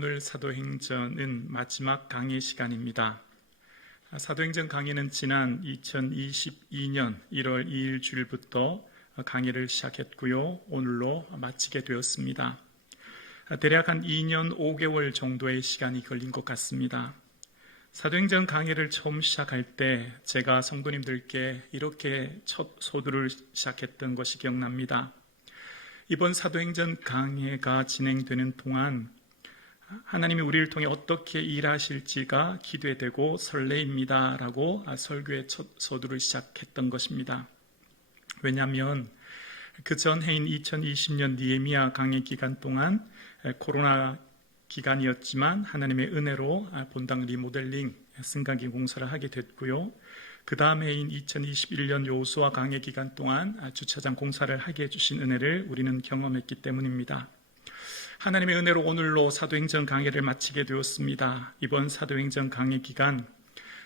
오늘 사도행전은 마지막 강의 시간입니다. 사도행전 강의는 지난 2022년 1월 2일 주일부터 강의를 시작했고요. 오늘로 마치게 되었습니다. 대략 한 2년 5개월 정도의 시간이 걸린 것 같습니다. 사도행전 강의를 처음 시작할 때 제가 성도님들께 이렇게 첫 소두를 시작했던 것이 기억납니다. 이번 사도행전 강해가 진행되는 동안 하나님이 우리를 통해 어떻게 일하실지가 기대되고 설레입니다라고 설교의 첫 서두를 시작했던 것입니다. 왜냐하면 그 전 해인 2020년 니에미아 강의 기간 동안 코로나 기간이었지만 하나님의 은혜로 본당 리모델링 승강기 공사를 하게 됐고요. 그 다음 해인 2021년 요수와 강의 기간 동안 주차장 공사를 하게 해주신 은혜를 우리는 경험했기 때문입니다. 하나님의 은혜로 오늘로 사도행전 강의를 마치게 되었습니다. 이번 사도행전 강의 기간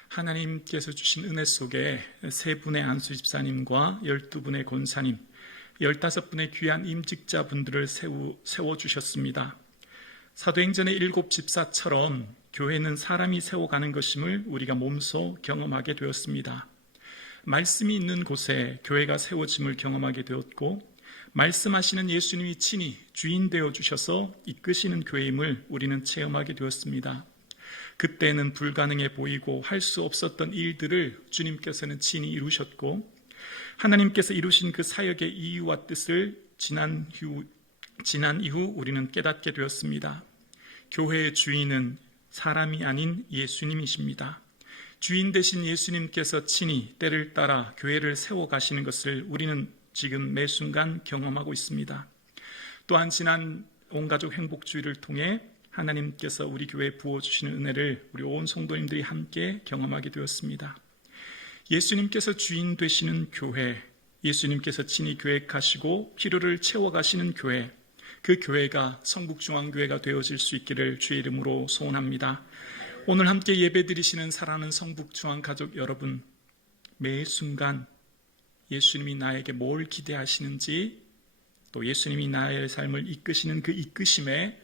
하나님께서 주신 은혜 속에 세 분의 안수 집사님과 열두 분의 권사님, 열다섯 분의 귀한 임직자분들을 세우, 세워주셨습니다. 사도행전의 일곱 집사처럼 교회는 사람이 세워가는 것임을 우리가 몸소 경험하게 되었습니다. 말씀이 있는 곳에 교회가 세워짐을 경험하게 되었고, 말씀하시는 예수님이 친히 주인 되어 주셔서 이끄시는 교회임을 우리는 체험하게 되었습니다. 그때는 불가능해 보이고 할 수 없었던 일들을 주님께서는 친히 이루셨고, 하나님께서 이루신 그 사역의 이유와 뜻을 지난 후, 지난 이후 우리는 깨닫게 되었습니다. 교회의 주인은 사람이 아닌 예수님이십니다. 주인 되신 예수님께서 친히 때를 따라 교회를 세워 가시는 것을 우리는 지금 매 순간 경험하고 있습니다. 또한 지난 온 가족 행복주의를 통해 하나님께서 우리 교회에 부어주시는 은혜를 우리 온 성도님들이 함께 경험하게 되었습니다. 예수님께서 주인 되시는 교회, 예수님께서 친히 계획하시고 필요를 채워가시는 교회, 그 교회가 성북중앙교회가 되어질 수 있기를 주의 이름으로 소원합니다. 오늘 함께 예배 드리시는 사랑하는 성북중앙 가족 여러분, 매 순간 예수님이 나에게 뭘 기대하시는지 또 예수님이 나의 삶을 이끄시는 그 이끄심에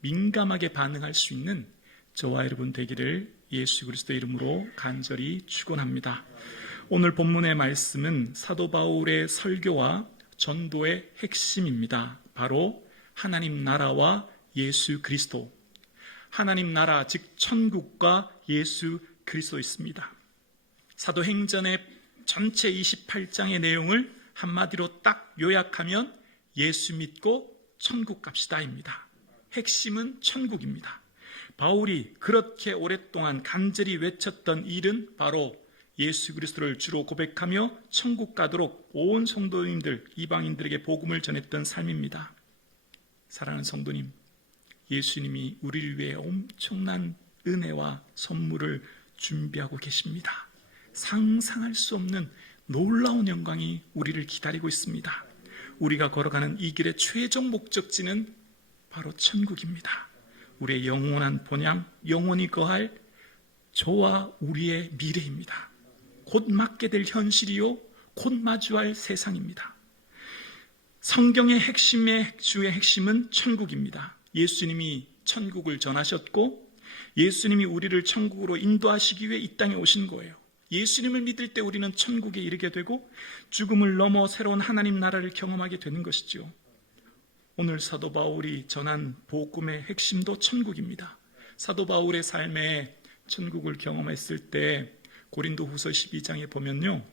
민감하게 반응할 수 있는 저와 여러분 되기를 예수 그리스도 이름으로 간절히 축원합니다. 오늘 본문의 말씀은 사도 바울의 설교와 전도의 핵심입니다. 바로 하나님 나라와 예수 그리스도. 하나님 나라 즉 천국과 예수 그리스도 있습니다. 사도행전의 전체 28장의 내용을 한마디로 딱 요약하면 예수 믿고 천국 갑시다입니다. 핵심은 천국입니다. 바울이 그렇게 오랫동안 간절히 외쳤던 일은 바로 예수 그리스도를 주로 고백하며 천국 가도록 온 성도님들, 이방인들에게 복음을 전했던 삶입니다. 사랑하는 성도님, 예수님이 우리를 위해 엄청난 은혜와 선물을 준비하고 계십니다. 상상할 수 없는 놀라운 영광이 우리를 기다리고 있습니다. 우리가 걸어가는 이 길의 최종 목적지는 바로 천국입니다. 우리의 영원한 본향, 영원히 거할 저와 우리의 미래입니다. 곧 맞게 될 현실이요, 곧 마주할 세상입니다. 성경의 핵심의 주의 핵심은 천국입니다. 예수님이 천국을 전하셨고, 예수님이 우리를 천국으로 인도하시기 위해 이 땅에 오신 거예요. 예수님을 믿을 때 우리는 천국에 이르게 되고 죽음을 넘어 새로운 하나님 나라를 경험하게 되는 것이죠. 오늘 사도 바울이 전한 복음의 핵심도 천국입니다. 사도 바울의 삶에 천국을 경험했을 때 고린도 후서 12장에 보면요.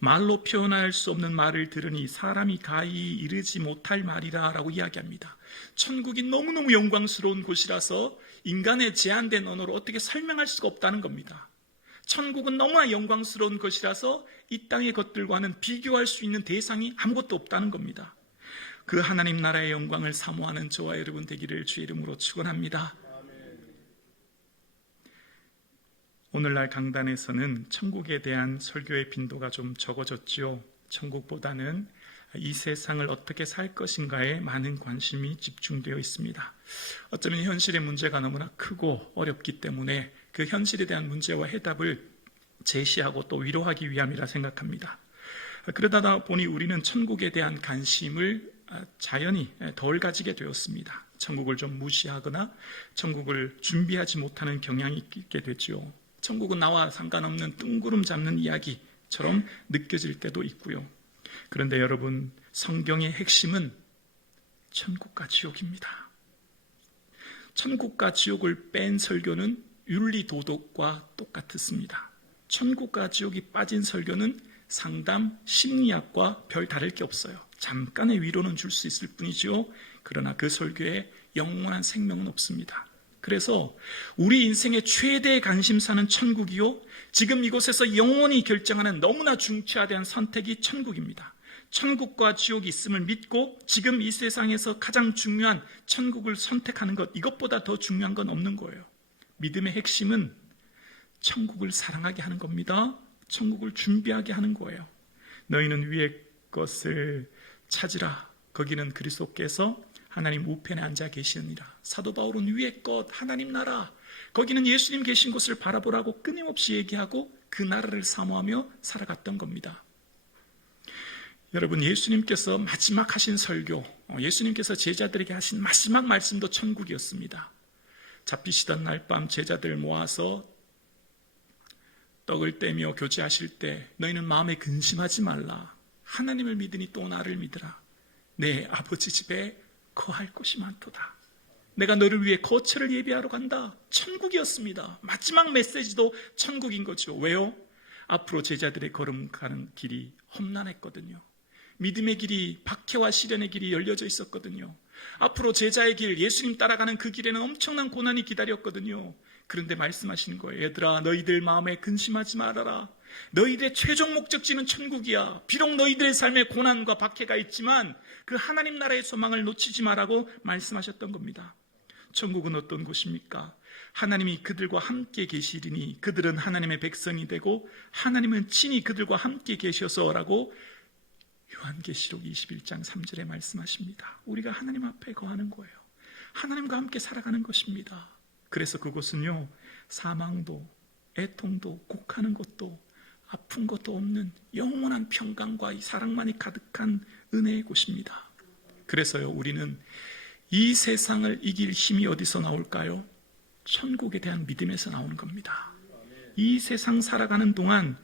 말로 표현할 수 없는 말을 들으니 사람이 가히 이르지 못할 말이라 라고 이야기합니다. 천국이 너무너무 영광스러운 곳이라서 인간의 제한된 언어로 어떻게 설명할 수가 없다는 겁니다. 천국은 너무나 영광스러운 것이라서 이 땅의 것들과는 비교할 수 있는 대상이 아무것도 없다는 겁니다. 그 하나님 나라의 영광을 사모하는 저와 여러분 되기를 주의 이름으로 축원합니다. 오늘날 강단에서는 천국에 대한 설교의 빈도가 좀 적어졌죠. 천국보다는 이 세상을 어떻게 살 것인가에 많은 관심이 집중되어 있습니다. 어쩌면 현실의 문제가 너무나 크고 어렵기 때문에 그 현실에 대한 문제와 해답을 제시하고 또 위로하기 위함이라 생각합니다. 그러다 보니 우리는 천국에 대한 관심을 자연히 덜 가지게 되었습니다. 천국을 좀 무시하거나 천국을 준비하지 못하는 경향이 있게 되죠. 천국은 나와 상관없는 뜬구름 잡는 이야기처럼 느껴질 때도 있고요. 그런데 여러분, 성경의 핵심은 천국과 지옥입니다. 천국과 지옥을 뺀 설교는 윤리 도덕과 똑같습니다. 천국과 지옥이 빠진 설교는 상담 심리학과 별 다를 게 없어요. 잠깐의 위로는 줄 수 있을 뿐이지요. 그러나 그 설교에 영원한 생명은 없습니다. 그래서 우리 인생의 최대 관심사는 천국이요. 지금 이곳에서 영원히 결정하는 너무나 중차대한 선택이 천국입니다. 천국과 지옥이 있음을 믿고 지금 이 세상에서 가장 중요한 천국을 선택하는 것, 이것보다 더 중요한 건 없는 거예요. 믿음의 핵심은 천국을 사랑하게 하는 겁니다. 천국을 준비하게 하는 거예요. 너희는 위의 것을 찾으라. 거기는 그리스도께서 하나님 우편에 앉아 계시느니라. 사도 바울은 위의 것, 하나님 나라. 거기는 예수님 계신 곳을 바라보라고 끊임없이 얘기하고 그 나라를 사모하며 살아갔던 겁니다. 여러분, 예수님께서 마지막 하신 설교, 어, 예수님께서 제자들에게 하신 마지막 말씀도 천국이었습니다. 잡히시던 날 밤 제자들 모아서 떡을 떼며 교제하실 때 너희는 마음에 근심하지 말라. 하나님을 믿으니 또 나를 믿으라. 내 아버지 집에 거할 곳이 많도다. 내가 너를 위해 거처를 예비하러 간다. 천국이었습니다. 마지막 메시지도 천국인 거죠. 왜요? 앞으로 제자들의 걸음가는 길이 험난했거든요. 믿음의 길이 박해와 시련의 길이 열려져 있었거든요. 앞으로 제자의 길, 예수님 따라가는 그 길에는 엄청난 고난이 기다렸거든요. 그런데 말씀하시는 거예요. 얘들아, 너희들 마음에 근심하지 말아라. 너희들의 최종 목적지는 천국이야. 비록 너희들의 삶에 고난과 박해가 있지만 그 하나님 나라의 소망을 놓치지 말라고 말씀하셨던 겁니다. 천국은 어떤 곳입니까? 하나님이 그들과 함께 계시리니 그들은 하나님의 백성이 되고 하나님은 친히 그들과 함께 계셔서라고 요한계시록 21장 3절에 말씀하십니다. 우리가 하나님 앞에 거하는 거예요. 하나님과 함께 살아가는 것입니다. 그래서 그곳은요, 사망도, 애통도, 곡하는 것도, 아픈 것도 없는 영원한 평강과 이 사랑만이 가득한 은혜의 곳입니다. 그래서요, 우리는 이 세상을 이길 힘이 어디서 나올까요? 천국에 대한 믿음에서 나오는 겁니다. 이 세상 살아가는 동안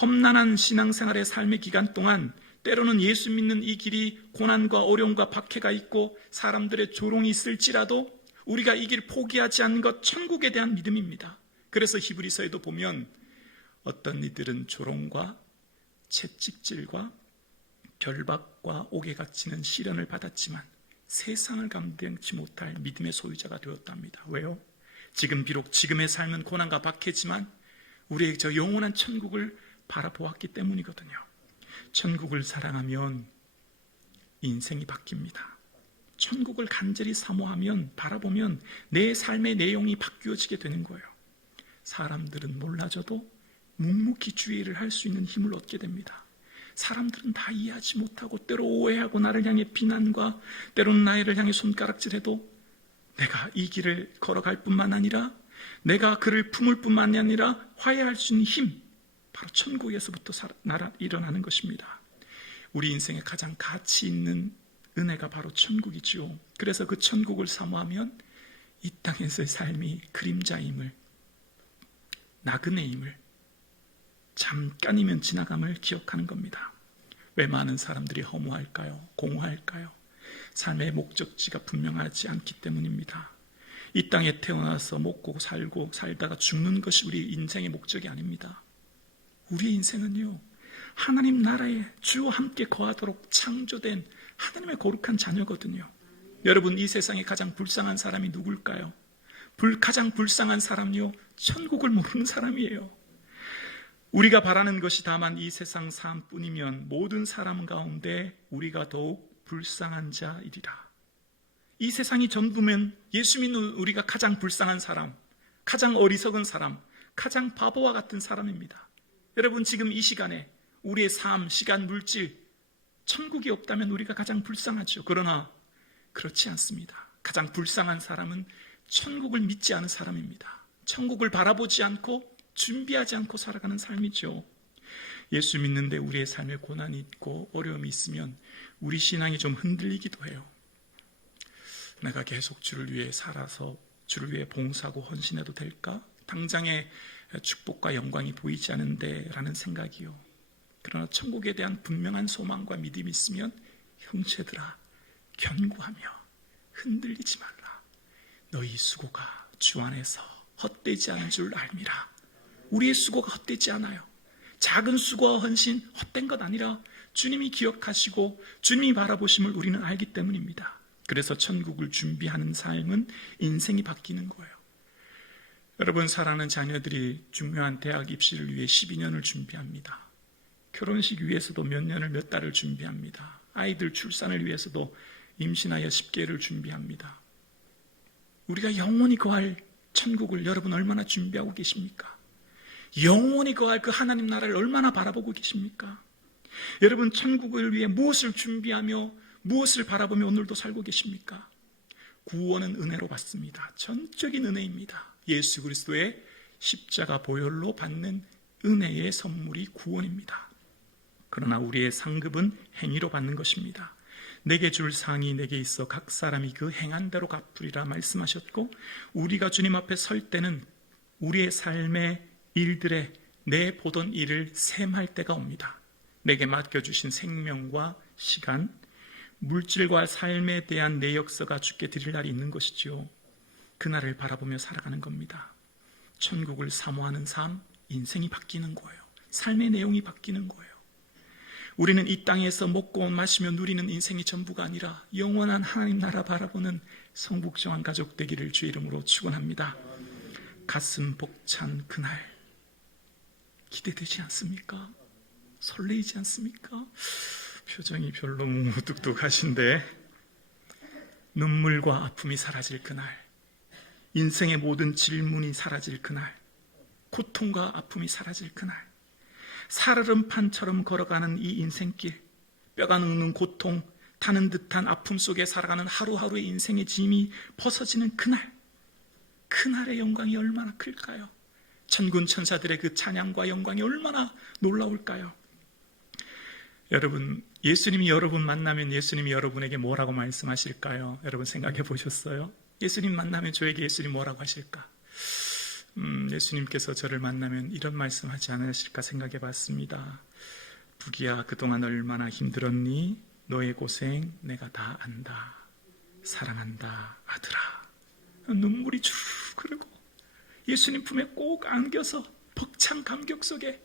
험난한 신앙생활의 삶의 기간 동안 때로는 예수 믿는 이 길이 고난과 어려움과 박해가 있고 사람들의 조롱이 있을지라도 우리가 이 길 포기하지 않는 것 천국에 대한 믿음입니다. 그래서 히브리서에도 보면 어떤 이들은 조롱과 채찍질과 결박과 옥에 갇히는 시련을 받았지만 세상을 감당치 못할 믿음의 소유자가 되었답니다. 왜요? 지금 비록 지금의 삶은 고난과 박해지만 우리의 저 영원한 천국을 바라보았기 때문이거든요. 천국을 사랑하면 인생이 바뀝니다. 천국을 간절히 사모하면 바라보면 내 삶의 내용이 바뀌어지게 되는 거예요. 사람들은 몰라져도 묵묵히 주의를 할 수 있는 힘을 얻게 됩니다. 사람들은 다 이해하지 못하고 때로 오해하고 나를 향해 비난과 때로는 나를 향해 손가락질해도 내가 이 길을 걸어갈 뿐만 아니라 내가 그를 품을 뿐만 아니라 화해할 수 있는 힘 바로 천국에서부터 일어나는 것입니다. 우리 인생에 가장 가치 있는 은혜가 바로 천국이지요. 그래서 그 천국을 사모하면 이 땅에서의 삶이 그림자임을 나그네임을 잠깐이면 지나감을 기억하는 겁니다. 왜 많은 사람들이 허무할까요? 공허할까요? 삶의 목적지가 분명하지 않기 때문입니다. 이 땅에 태어나서 먹고 살고 살다가 죽는 것이 우리 인생의 목적이 아닙니다. 우리의 인생은요, 하나님 나라에 주와 함께 거하도록 창조된 하나님의 거룩한 자녀거든요. 여러분, 이 세상에 가장 불쌍한 사람이 누굴까요? 불, 가장 불쌍한 사람요, 천국을 모르는 사람이에요. 우리가 바라는 것이 다만 이 세상 삶뿐이면 모든 사람 가운데 우리가 더욱 불쌍한 자이리라. 이 세상이 전부면 예수 믿는 우리가 가장 불쌍한 사람, 가장 어리석은 사람, 가장 바보와 같은 사람입니다. 여러분 지금 이 시간에 우리의 삶, 시간, 물질, 천국이 없다면 우리가 가장 불쌍하죠. 그러나 그렇지 않습니다. 가장 불쌍한 사람은 천국을 믿지 않은 사람입니다. 천국을 바라보지 않고 준비하지 않고 살아가는 삶이죠. 예수 믿는데 우리의 삶에 고난이 있고 어려움이 있으면 우리 신앙이 좀 흔들리기도 해요. 내가 계속 주를 위해 살아서 주를 위해 봉사하고 헌신해도 될까? 당장의 축복과 영광이 보이지 않은데 라는 생각이요. 그러나 천국에 대한 분명한 소망과 믿음이 있으면 형제들아 견고하며 흔들리지 말라. 너희 수고가 주 안에서 헛되지 않은 줄 알미라. 우리의 수고가 헛되지 않아요. 작은 수고와 헌신 헛된 것 아니라 주님이 기억하시고 주님이 바라보심을 우리는 알기 때문입니다. 그래서 천국을 준비하는 삶은 인생이 바뀌는 거예요. 여러분 사랑하는 자녀들이 중요한 대학 입시를 위해 12년을 준비합니다. 결혼식 위해서도 몇 년을 몇 달을 준비합니다. 아이들 출산을 위해서도 임신하여 10개를 준비합니다. 우리가 영원히 거할 천국을 여러분 얼마나 준비하고 계십니까? 영원히 거할 그 하나님 나라를 얼마나 바라보고 계십니까? 여러분 천국을 위해 무엇을 준비하며 무엇을 바라보며 오늘도 살고 계십니까? 구원은 은혜로 받습니다. 전적인 은혜입니다. 예수 그리스도의 십자가 보혈로 받는 은혜의 선물이 구원입니다. 그러나 우리의 상급은 행위로 받는 것입니다. 내게 줄 상이 내게 있어 각 사람이 그 행한 대로 갚으리라 말씀하셨고 우리가 주님 앞에 설 때는 우리의 삶의 일들에 내 보던 일을 셈할 때가 옵니다. 내게 맡겨주신 생명과 시간, 물질과 삶에 대한 내 역사가 주께 드릴 날이 있는 것이지요. 그날을 바라보며 살아가는 겁니다. 천국을 사모하는 삶, 인생이 바뀌는 거예요. 삶의 내용이 바뀌는 거예요. 우리는 이 땅에서 먹고 마시며 누리는 인생이 전부가 아니라 영원한 하나님 나라 바라보는 성북정한 가족 되기를 주 이름으로 축원합니다. 가슴 벅찬 그날 기대되지 않습니까? 설레이지 않습니까? 표정이 별로 무뚝뚝하신데 눈물과 아픔이 사라질 그날 인생의 모든 질문이 사라질 그날 고통과 아픔이 사라질 그날 살얼음판처럼 걸어가는 이 인생길, 뼈가 늙는 고통, 타는 듯한 아픔 속에 살아가는 하루하루의 인생의 짐이 벗어지는 그날, 그날의 영광이 얼마나 클까요? 천군 천사들의 그 찬양과 영광이 얼마나 놀라울까요? 여러분, 예수님이 여러분 만나면 예수님이 여러분에게 뭐라고 말씀하실까요? 여러분 생각해 보셨어요? 예수님 만나면 저에게 예수님 뭐라고 하실까? 음, 예수님께서 저를 만나면 이런 말씀 하지 않으실까 생각해 봤습니다. 부기야, 그동안 얼마나 힘들었니? 너의 고생 내가 다 안다. 사랑한다, 아들아. 눈물이 쭉 흐르고 예수님 품에 꼭 안겨서 벅찬 감격 속에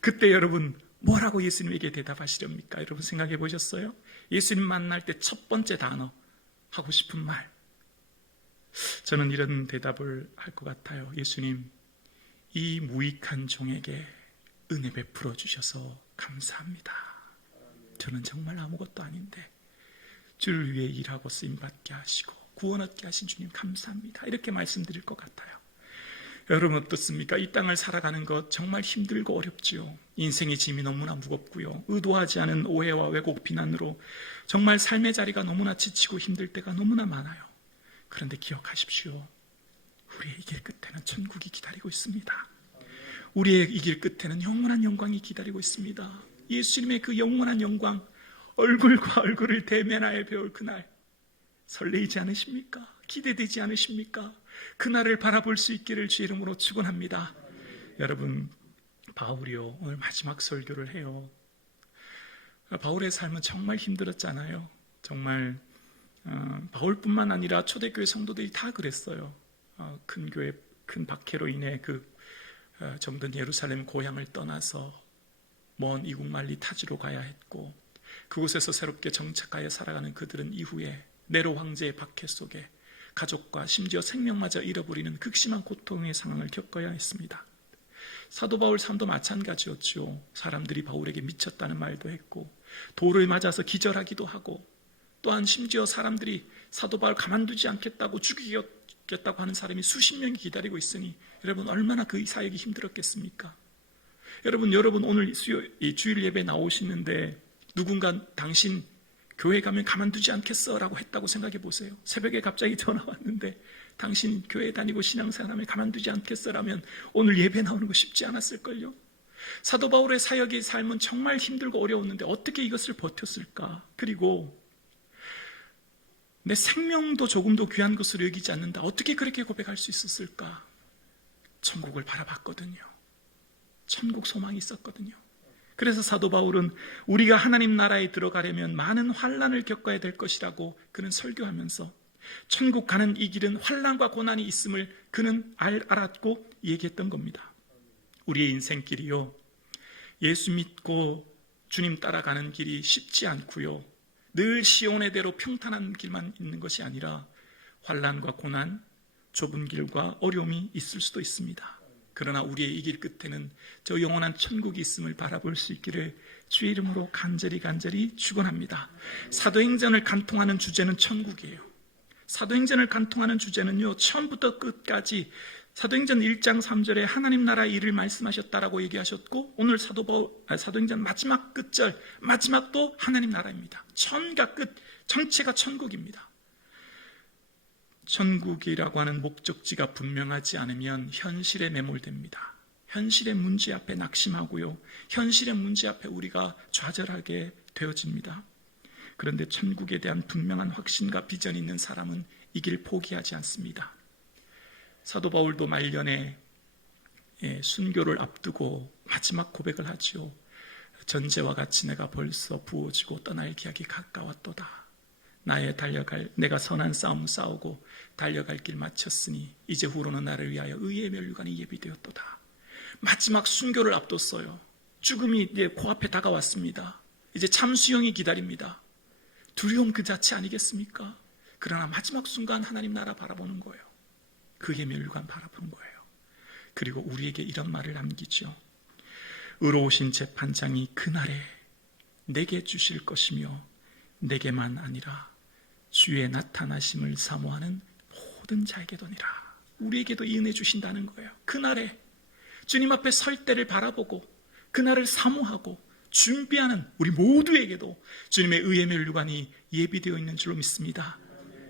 그때 여러분 뭐라고 예수님에게 대답하시렵니까? 여러분 생각해 보셨어요? 예수님 만날 때 첫 번째 단어 하고 싶은 말 저는 이런 대답을 할 것 같아요. 예수님, 이 무익한 종에게 은혜 베풀어 주셔서 감사합니다. 저는 정말 아무것도 아닌데 주를 위해 일하고 쓰임 받게 하시고 구원 얻게 하신 주님 감사합니다. 이렇게 말씀드릴 것 같아요. 여러분 어떻습니까? 이 땅을 살아가는 것 정말 힘들고 어렵지요. 인생의 짐이 너무나 무겁고요. 의도하지 않은 오해와 왜곡 비난으로 정말 삶의 자리가 너무나 지치고 힘들 때가 너무나 많아요. 그런데 기억하십시오. 우리의 이 길 끝에는 천국이 기다리고 있습니다. 우리의 이 길 끝에는 영원한 영광이 기다리고 있습니다. 예수님의 그 영원한 영광, 얼굴과 얼굴을 대면하여 배울 그날, 설레이지 않으십니까? 기대되지 않으십니까? 그날을 바라볼 수 있기를 주 이름으로 축원합니다. 여러분, 바울이요 오늘 마지막 설교를 해요. 바울의 삶은 정말 힘들었잖아요. 정말 어, 바울뿐만 아니라 초대교회 성도들이 다 그랬어요. 어, 큰 교회, 큰 박해로 인해 그 어, 정든 예루살렘 고향을 떠나서 먼 이국 말리 타지로 가야 했고 그곳에서 새롭게 정착하여 살아가는 그들은 이후에 네로 황제의 박해 속에 가족과 심지어 생명마저 잃어버리는 극심한 고통의 상황을 겪어야 했습니다. 사도 바울 삶도 마찬가지였죠. 사람들이 바울에게 미쳤다는 말도 했고 돌을 맞아서 기절하기도 하고 또한 심지어 사람들이 사도 바울 가만두지 않겠다고 죽이겠다고 하는 사람이 수십 명이 기다리고 있으니 여러분 얼마나 그 사역이 힘들었겠습니까? 여러분 여러분 오늘 수요, 이 주일 예배 나오시는데 누군가 당신 교회 가면 가만두지 않겠어라고 했다고 생각해 보세요. 새벽에 갑자기 전화 왔는데 당신 교회 다니고 신앙생활하면 가만두지 않겠어라면 오늘 예배 나오는 거 쉽지 않았을걸요. 사도 바울의 사역의 삶은 정말 힘들고 어려웠는데 어떻게 이것을 버텼을까? 그리고 내 생명도 조금도 귀한 것으로 여기지 않는다. 어떻게 그렇게 고백할 수 있었을까? 천국을 바라봤거든요. 천국 소망이 있었거든요. 그래서 사도 바울은 우리가 하나님 나라에 들어가려면 많은 환란을 겪어야 될 것이라고 그는 설교하면서 천국 가는 이 길은 환란과 고난이 있음을 그는 알, 알았고 얘기했던 겁니다. 우리의 인생길이요. 예수 믿고 주님 따라가는 길이 쉽지 않고요. 늘 시온의 대로 평탄한 길만 있는 것이 아니라 환란과 고난, 좁은 길과 어려움이 있을 수도 있습니다. 그러나 우리의 이 길 끝에는 저 영원한 천국이 있음을 바라볼 수 있기를 주의 이름으로 간절히 간절히 축원합니다. 사도행전을 간통하는 주제는 천국이에요. 사도행전을 간통하는 주제는요. 처음부터 끝까지 사도행전 1장 3절에 하나님 나라 일을 말씀하셨다라고 얘기하셨고 오늘 사도 바울, 아, 사도행전 마지막 끝절 마지막도 하나님 나라입니다. 천과 끝 전체가 천국입니다. 천국이라고 하는 목적지가 분명하지 않으면 현실에 매몰됩니다. 현실의 문제 앞에 낙심하고요. 현실의 문제 앞에 우리가 좌절하게 되어집니다. 그런데 천국에 대한 분명한 확신과 비전이 있는 사람은 이 길 포기하지 않습니다. 사도 바울도 말년에 예, 순교를 앞두고 마지막 고백을 하지요. 전제와 같이 내가 벌써 부어지고 떠날 기약이 가까웠도다. 나의 달려갈 내가 선한 싸움 싸우고 달려갈 길 마쳤으니 이제 후로는 나를 위하여 의의 멸류관이 예비되었도다. 마지막 순교를 앞뒀어요. 죽음이 이제 코앞에 다가왔습니다. 이제 참수형이 기다립니다. 두려움 그 자체 아니겠습니까? 그러나 마지막 순간 하나님 나라 바라보는 거예요. 그의 멸관 바라보는 거예요. 그리고 우리에게 이런 말을 남기죠. 의로우신 재판장이 그날에 내게 주실 것이며 내게만 아니라 주의 나타나심을 사모하는 모든 자에게도니라. 우리에게도 이 은혜 주신다는 거예요. 그날에 주님 앞에 설 때를 바라보고 그날을 사모하고 준비하는 우리 모두에게도 주님의 의의 멸류관이 예비되어 있는 줄로 믿습니다.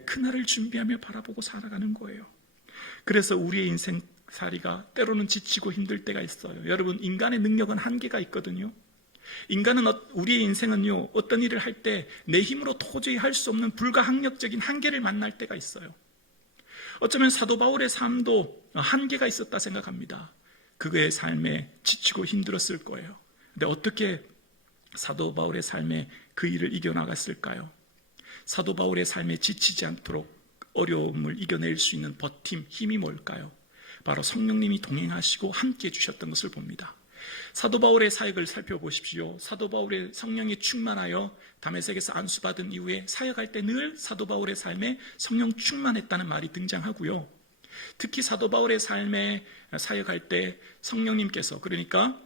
그날을 준비하며 바라보고 살아가는 거예요. 그래서 우리의 인생살이가 때로는 지치고 힘들 때가 있어요. 여러분, 인간의 능력은 한계가 있거든요. 인간은 어- 우리의 인생은요, 어떤 일을 할 때 내 힘으로 도저히 할 수 없는 불가항력적인 한계를 만날 때가 있어요. 어쩌면 사도 바울의 삶도 한계가 있었다 생각합니다. 그의 삶에 지치고 힘들었을 거예요. 근데 어떻게 사도 바울의 삶에 그 일을 이겨나갔을까요? 사도 바울의 삶에 지치지 않도록 어려움을 이겨낼 수 있는 버팀, 힘이 뭘까요? 바로 성령님이 동행하시고 함께 해주셨던 것을 봅니다. 사도 바울의 사역을 살펴보십시오. 사도 바울의 성령이 충만하여 다메섹에서 안수받은 이후에 사역할 때 늘 사도 바울의 삶에 성령 충만했다는 말이 등장하고요. 특히 사도 바울의 삶에 사역할 때 성령님께서 그러니까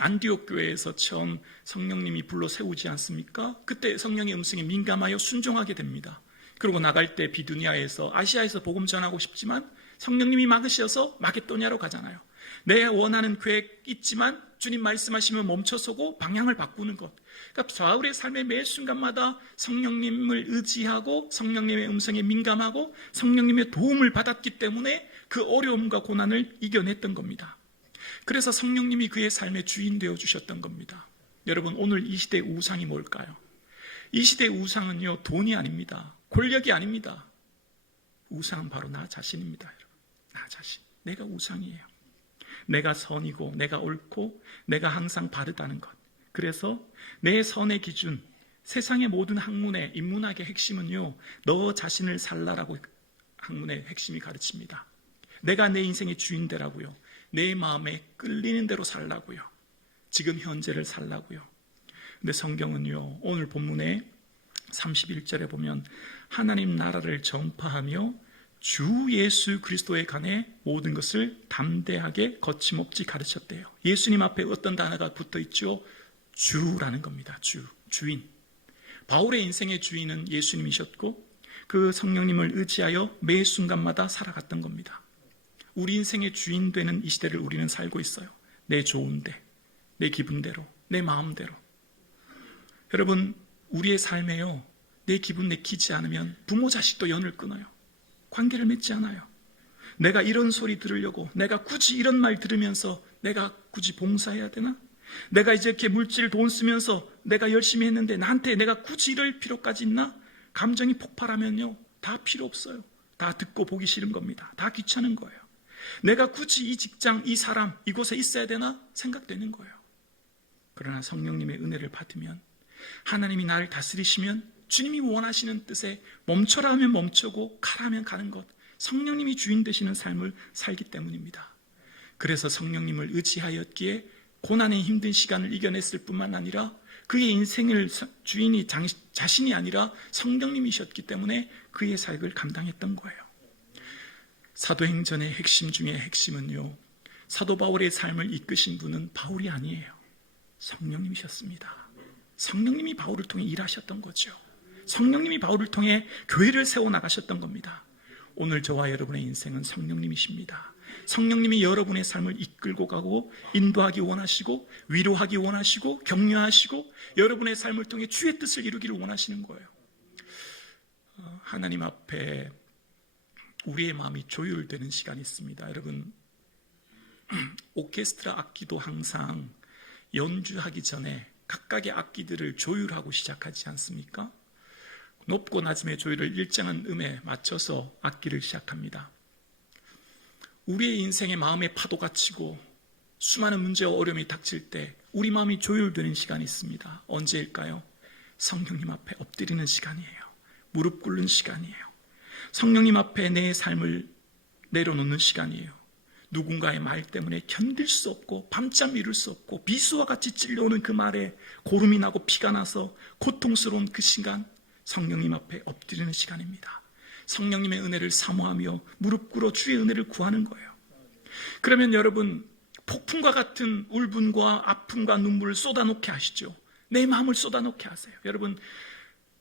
안디옥 교회에서 처음 성령님이 불러 세우지 않습니까? 그때 성령의 음성에 민감하여 순종하게 됩니다. 그리고 나갈 때 비두니아에서 아시아에서 복음 전하고 싶지만 성령님이 막으셔서 마게도냐로 가잖아요. 내 원하는 계획 있지만 주님 말씀하시면 멈춰서고 방향을 바꾸는 것. 그러니까 바울의 삶의 매 순간마다 성령님을 의지하고 성령님의 음성에 민감하고 성령님의 도움을 받았기 때문에 그 어려움과 고난을 이겨냈던 겁니다. 그래서 성령님이 그의 삶의 주인 되어 주셨던 겁니다. 여러분 오늘 이 시대의 우상이 뭘까요? 이 시대의 우상은요 돈이 아닙니다. 권력이 아닙니다. 우상은 바로 나 자신입니다, 여러분. 나 자신. 내가 우상이에요. 내가 선이고, 내가 옳고, 내가 항상 바르다는 것. 그래서 내 선의 기준, 세상의 모든 학문의 인문학의 핵심은요, 너 자신을 살라라고 학문의 핵심이 가르칩니다. 내가 내 인생의 주인 되라고요. 내 마음에 끌리는 대로 살라고요. 지금 현재를 살라고요. 근데 성경은요, 오늘 본문에 31절에 보면 하나님 나라를 전파하며 주 예수 그리스도에 관해 모든 것을 담대하게 거침없이 가르쳤대요. 예수님 앞에 어떤 단어가 붙어 있죠? 주라는 겁니다. 주, 주인. 바울의 인생의 주인은 예수님이셨고 그 성령님을 의지하여 매 순간마다 살아갔던 겁니다. 우리 인생의 주인 되는 이 시대를 우리는 살고 있어요. 내 좋은데, 내 기분대로, 내 마음대로. 여러분, 우리의 삶에요. 내 기분 내키지 않으면 부모 자식도 연을 끊어요. 관계를 맺지 않아요. 내가 이런 소리 들으려고 내가 굳이 이런 말 들으면서 내가 굳이 봉사해야 되나? 내가 이제 이렇게 물질 돈 쓰면서 내가 열심히 했는데 나한테 내가 굳이 이럴 필요까지 있나? 감정이 폭발하면요. 다 필요 없어요. 다 듣고 보기 싫은 겁니다. 다 귀찮은 거예요. 내가 굳이 이 직장, 이 사람, 이곳에 있어야 되나 생각되는 거예요. 그러나 성령님의 은혜를 받으면 하나님이 나를 다스리시면 주님이 원하시는 뜻에 멈춰라 하면 멈추고 가라 하면 가는 것. 성령님이 주인 되시는 삶을 살기 때문입니다. 그래서 성령님을 의지하였기에 고난의 힘든 시간을 이겨냈을 뿐만 아니라 그의 인생을 주인이 자신이 아니라 성령님이셨기 때문에 그의 삶을 감당했던 거예요. 사도행전의 핵심 중의 핵심은요. 사도 바울의 삶을 이끄신 분은 바울이 아니에요. 성령님이셨습니다. 성령님이 바울을 통해 일하셨던 거죠. 성령님이 바울을 통해 교회를 세워 나가셨던 겁니다. 오늘 저와 여러분의 인생은 성령님이십니다. 성령님이 여러분의 삶을 이끌고 가고 인도하기 원하시고 위로하기 원하시고 격려하시고 여러분의 삶을 통해 주의 뜻을 이루기를 원하시는 거예요. 어, 하나님 앞에 우리의 마음이 조율되는 시간이 있습니다. 여러분 오케스트라 악기도 항상 연주하기 전에 각각의 악기들을 조율하고 시작하지 않습니까? 높고 낮음의 조율을 일정한 음에 맞춰서 악기를 시작합니다. 우리의 인생의 마음의 파도가 치고 수많은 문제와 어려움이 닥칠 때 우리 마음이 조율되는 시간이 있습니다. 언제일까요? 성령님 앞에 엎드리는 시간이에요. 무릎 꿇는 시간이에요. 성령님 앞에 내 삶을 내려놓는 시간이에요. 누군가의 말 때문에 견딜 수 없고 밤잠 이룰 수 없고 비수와 같이 찔려오는 그 말에 고름이 나고 피가 나서 고통스러운 그 시간 성령님 앞에 엎드리는 시간입니다. 성령님의 은혜를 사모하며 무릎 꿇어 주의 은혜를 구하는 거예요. 그러면 여러분 폭풍과 같은 울분과 아픔과 눈물을 쏟아놓게 하시죠. 내 마음을 쏟아놓게 하세요. 여러분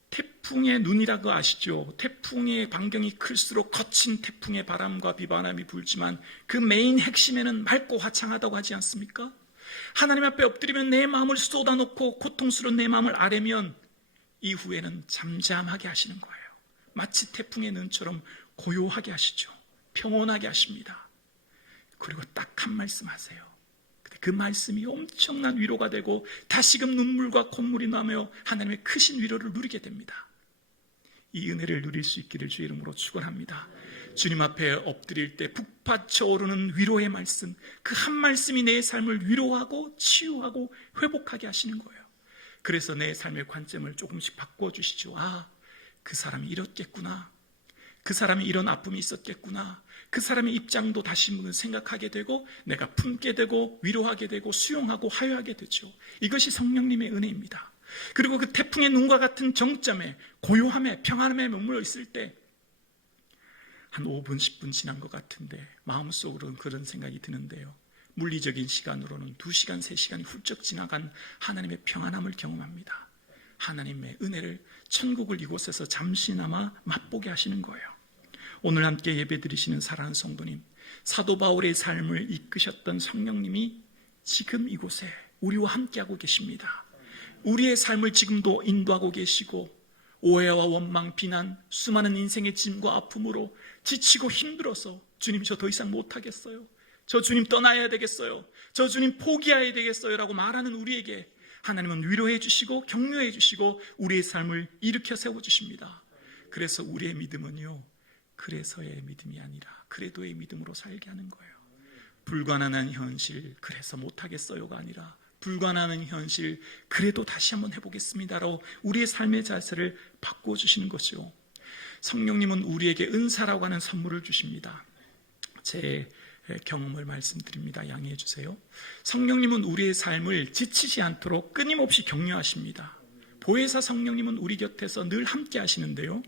태풍의 눈이라고 아시죠? 태풍의 반경이 클수록 거친 태풍의 바람과 비바람이 불지만 그 메인 핵심에는 맑고 화창하다고 하지 않습니까? 하나님 앞에 엎드리면 내 마음을 쏟아놓고 고통스러운 내 마음을 아뢰면 이후에는 잠잠하게 하시는 거예요. 마치 태풍의 눈처럼 고요하게 하시죠. 평온하게 하십니다. 그리고 딱 한 말씀 하세요. 그 말씀이 엄청난 위로가 되고 다시금 눈물과 콧물이 나며 하나님의 크신 위로를 누리게 됩니다. 이 은혜를 누릴 수 있기를 주의 이름으로 축원합니다. 주님 앞에 엎드릴 때 북받쳐 오르는 위로의 말씀, 그 한 말씀이 내 삶을 위로하고 치유하고 회복하게 하시는 거예요. 그래서 내 삶의 관점을 조금씩 바꿔 주시죠. 아, 그 사람이 이렇겠구나. 그 사람이 이런 아픔이 있었겠구나. 그 사람의 입장도 다시 생각하게 되고 내가 품게 되고 위로하게 되고 수용하고 화요하게 되죠. 이것이 성령님의 은혜입니다. 그리고 그 태풍의 눈과 같은 정점에 고요함에 평안함에 머물러 있을 때 한 5분, 10분 지난 것 같은데 마음속으로는 그런 생각이 드는데요. 물리적인 시간으로는 2시간, 3시간이 훌쩍 지나간 하나님의 평안함을 경험합니다. 하나님의 은혜를 천국을 이곳에서 잠시나마 맛보게 하시는 거예요. 오늘 함께 예배 드리시는 사랑하는 성도님, 사도 바울의 삶을 이끄셨던 성령님이 지금 이곳에 우리와 함께하고 계십니다. 우리의 삶을 지금도 인도하고 계시고 오해와 원망, 비난, 수많은 인생의 짐과 아픔으로 지치고 힘들어서 주님 저 더 이상 못하겠어요. 저 주님 떠나야 되겠어요. 저 주님 포기해야 되겠어요. 라고 말하는 우리에게 하나님은 위로해 주시고 격려해 주시고 우리의 삶을 일으켜 세워 주십니다. 그래서 우리의 믿음은요. 그래서의 믿음이 아니라 그래도의 믿음으로 살게 하는 거예요. 불가능한 현실, 그래서 못하겠어요가 아니라 불가능한 현실, 그래도 다시 한번 해보겠습니다라고 우리의 삶의 자세를 바꿔 주시는 것이요. 성령님은 우리에게 은사라고 하는 선물을 주십니다. 제 경험을 말씀드립니다. 양해해 주세요. 성령님은 우리의 삶을 지치지 않도록 끊임없이 격려하십니다. 보혜사 성령님은 우리 곁에서 늘 함께 하시는데요.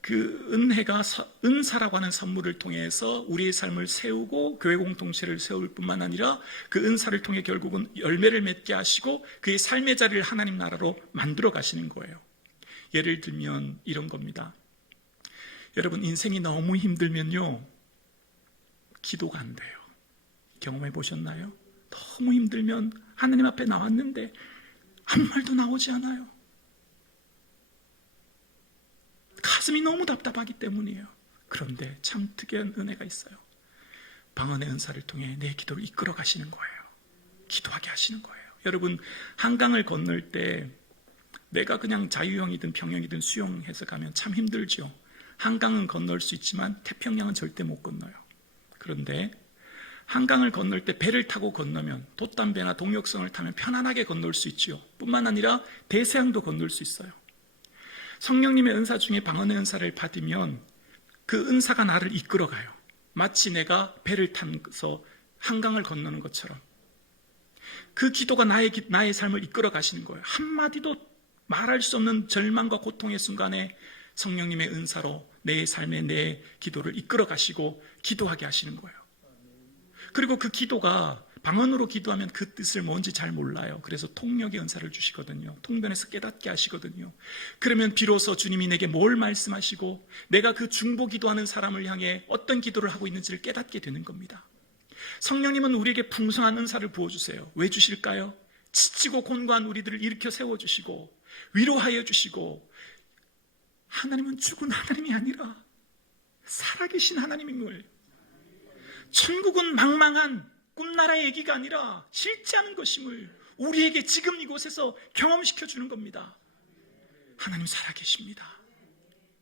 그 은혜가 은사라고 하는 선물을 통해서 우리의 삶을 세우고 교회 공동체를 세울 뿐만 아니라 그 은사를 통해 결국은 열매를 맺게 하시고 그의 삶의 자리를 하나님 나라로 만들어 가시는 거예요. 예를 들면 이런 겁니다. 여러분 인생이 너무 힘들면요. 기도가 안 돼요. 경험해 보셨나요? 너무 힘들면 하나님 앞에 나왔는데 아무 말도 나오지 않아요. 가슴이 너무 답답하기 때문이에요. 그런데 참 특이한 은혜가 있어요. 방언의 은사를 통해 내 기도를 이끌어 가시는 거예요. 기도하게 하시는 거예요. 여러분, 한강을 건널 때 내가 그냥 자유형이든 평형이든 수영해서 가면 참 힘들죠. 한강은 건널 수 있지만 태평양은 절대 못 건너요. 그런데 한강을 건널 때 배를 타고 건너면 돛담배나 동역성을 타면 편안하게 건널 수 있지요. 뿐만 아니라 대서양도 건널 수 있어요. 성령님의 은사 중에 방언의 은사를 받으면 그 은사가 나를 이끌어가요. 마치 내가 배를 타서 한강을 건너는 것처럼. 그 기도가 나의, 기- 나의 삶을 이끌어 가시는 거예요. 한마디도 말할 수 없는 절망과 고통의 순간에 성령님의 은사로 내 삶의 내 기도를 이끌어 가시고 기도하게 하시는 거예요. 그리고 그 기도가 방언으로 기도하면 그 뜻을 뭔지 잘 몰라요. 그래서 통역의 은사를 주시거든요. 통변에서 깨닫게 하시거든요. 그러면 비로소 주님이 내게 뭘 말씀하시고 내가 그 중보 기도하는 사람을 향해 어떤 기도를 하고 있는지를 깨닫게 되는 겁니다. 성령님은 우리에게 풍성한 은사를 부어주세요. 왜 주실까요? 지치고 곤고한 우리들을 일으켜 세워주시고 위로하여 주시고 하나님은 죽은 하나님이 아니라 살아계신 하나님임을 천국은 망망한 꿈나라의 얘기가 아니라 실제하는 것임을 우리에게 지금 이곳에서 경험시켜 주는 겁니다. 하나님 살아계십니다.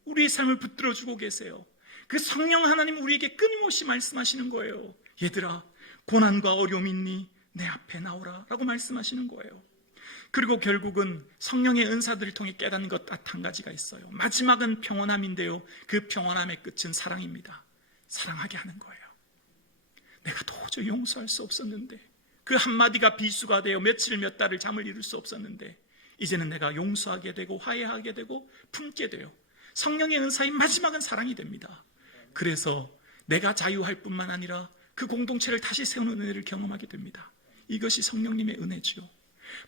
우리의 삶을 붙들어 주고 계세요. 그 성령 하나님 우리에게 끊임없이 말씀하시는 거예요. 얘들아, 고난과 어려움이 있니? 내 앞에 나오라. 라고 말씀하시는 거예요. 그리고 결국은 성령의 은사들을 통해 깨닫는 것 딱 한 가지가 있어요. 마지막은 평온함인데요. 그 평온함의 끝은 사랑입니다. 사랑하게 하는 거예요. 내가 도저히 용서할 수 없었는데 그 한마디가 비수가 되어 며칠 몇 달을 잠을 이룰 수 없었는데 이제는 내가 용서하게 되고 화해하게 되고 품게 돼요. 성령의 은사의 마지막은 사랑이 됩니다. 그래서 내가 자유할 뿐만 아니라 그 공동체를 다시 세우는 은혜를 경험하게 됩니다. 이것이 성령님의 은혜지요.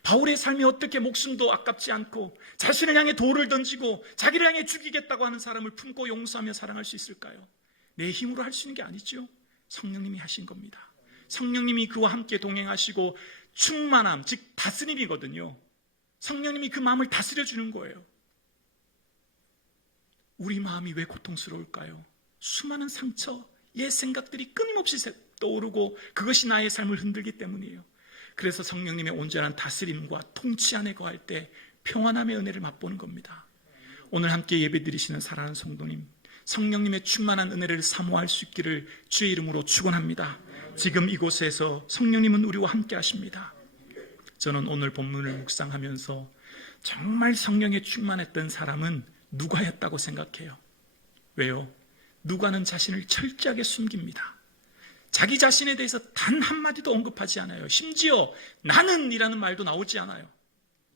바울의 삶이 어떻게 목숨도 아깝지 않고 자신을 향해 돌을 던지고 자기를 향해 죽이겠다고 하는 사람을 품고 용서하며 사랑할 수 있을까요? 내 힘으로 할 수 있는 게 아니죠. 성령님이 하신 겁니다. 성령님이 그와 함께 동행하시고 충만함, 즉 다스림이거든요. 성령님이 그 마음을 다스려 주는 거예요. 우리 마음이 왜 고통스러울까요? 수많은 상처, 옛 생각들이 끊임없이 떠오르고 그것이 나의 삶을 흔들기 때문이에요. 그래서 성령님의 온전한 다스림과 통치 안에 거할 때 평안함의 은혜를 맛보는 겁니다. 오늘 함께 예배 드리시는 사랑하는 성도님, 성령님의 충만한 은혜를 사모할 수 있기를 주의 이름으로 축원합니다. 지금 이곳에서 성령님은 우리와 함께 하십니다. 저는 오늘 본문을 묵상하면서 정말 성령에 충만했던 사람은 누가였다고 생각해요. 왜요? 누가는 자신을 철저하게 숨깁니다. 자기 자신에 대해서 단 한마디도 언급하지 않아요. 심지어 나는 이라는 말도 나오지 않아요.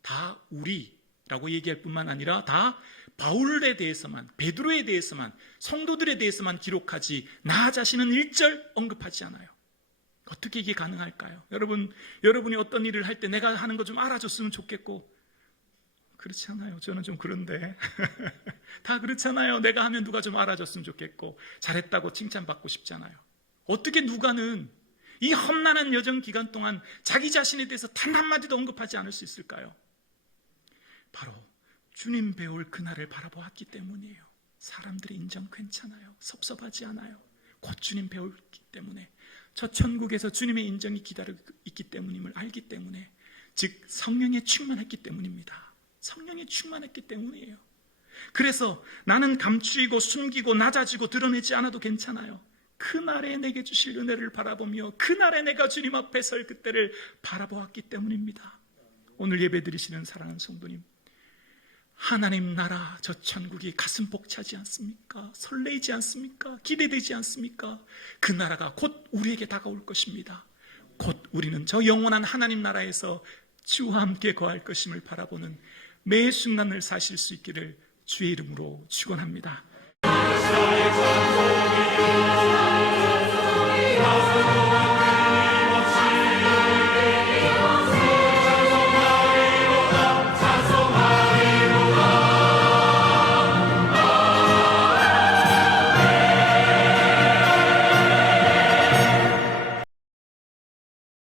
다 우리라고 얘기할 뿐만 아니라 다 바울에 대해서만, 베드로에 대해서만, 성도들에 대해서만 기록하지 나 자신은 일절 언급하지 않아요. 어떻게 이게 가능할까요? 여러분, 여러분이 어떤 일을 할 때 내가 하는 거 좀 알아줬으면 좋겠고, 그렇지 않아요. 저는 좀 그런데. 다 그렇잖아요. 내가 하면 누가 좀 알아줬으면 좋겠고, 잘했다고 칭찬받고 싶잖아요. 어떻게 누가는 이 험난한 여정 기간 동안 자기 자신에 대해서 단 한마디도 언급하지 않을 수 있을까요? 바로 주님 배울 그날을 바라보았기 때문이에요. 사람들의 인정 괜찮아요. 섭섭하지 않아요. 곧 주님 배우기 때문에 저 천국에서 주님의 인정이 기다리고 있기 때문임을 알기 때문에 즉 성령에 충만했기 때문입니다. 성령에 충만했기 때문이에요. 그래서 나는 감추이고 숨기고 낮아지고 드러내지 않아도 괜찮아요. 그날에 내게 주실 은혜를 바라보며 그날에 내가 주님 앞에 설 그때를 바라보았기 때문입니다. 오늘 예배 드리시는 사랑하는 성도님 하나님 나라 저 천국이 가슴 벅차지 않습니까? 설레이지 않습니까? 기대되지 않습니까? 그 나라가 곧 우리에게 다가올 것입니다. 곧 우리는 저 영원한 하나님 나라에서 주와 함께 거할 것임을 바라보는 매 순간을 사실 수 있기를 주의 이름으로 축원합니다. 나사의 찬송이요 나의 찬송이요